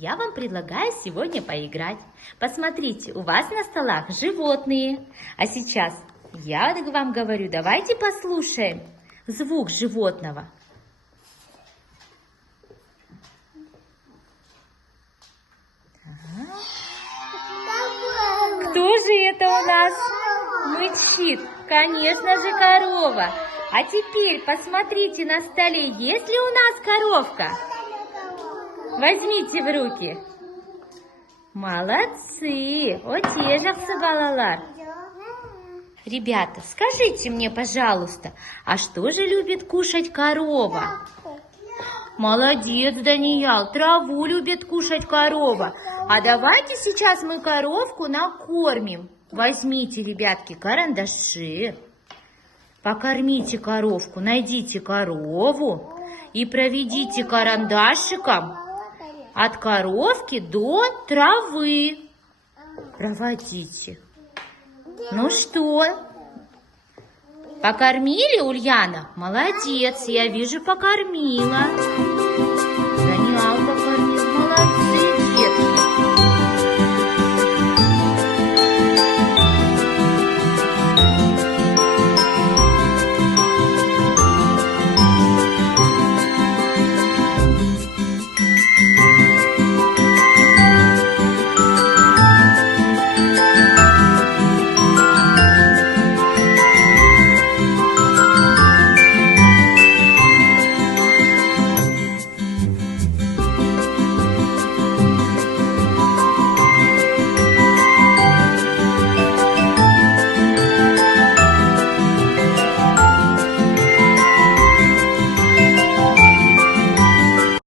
Я вам предлагаю сегодня поиграть. Посмотрите, у вас на столах животные. А сейчас я вам говорю, давайте послушаем звук животного. Кто же это у нас мычит? Конечно же, корова. А теперь посмотрите на столе, есть ли у нас коровка? Возьмите в руки. Молодцы. Оте жақсы балалар. Ребята, скажите мне, пожалуйста, а что же любит кушать корова? Молодец, Даниял, траву любит кушать корова. А давайте сейчас мы коровку накормим. Возьмите, ребятки, карандаши. Покормите коровку, найдите корову и проведите карандашиком от коровки до травы. Проводите. Ну что? Покормили, Ульяна? Молодец, я вижу, покормила. Даниал,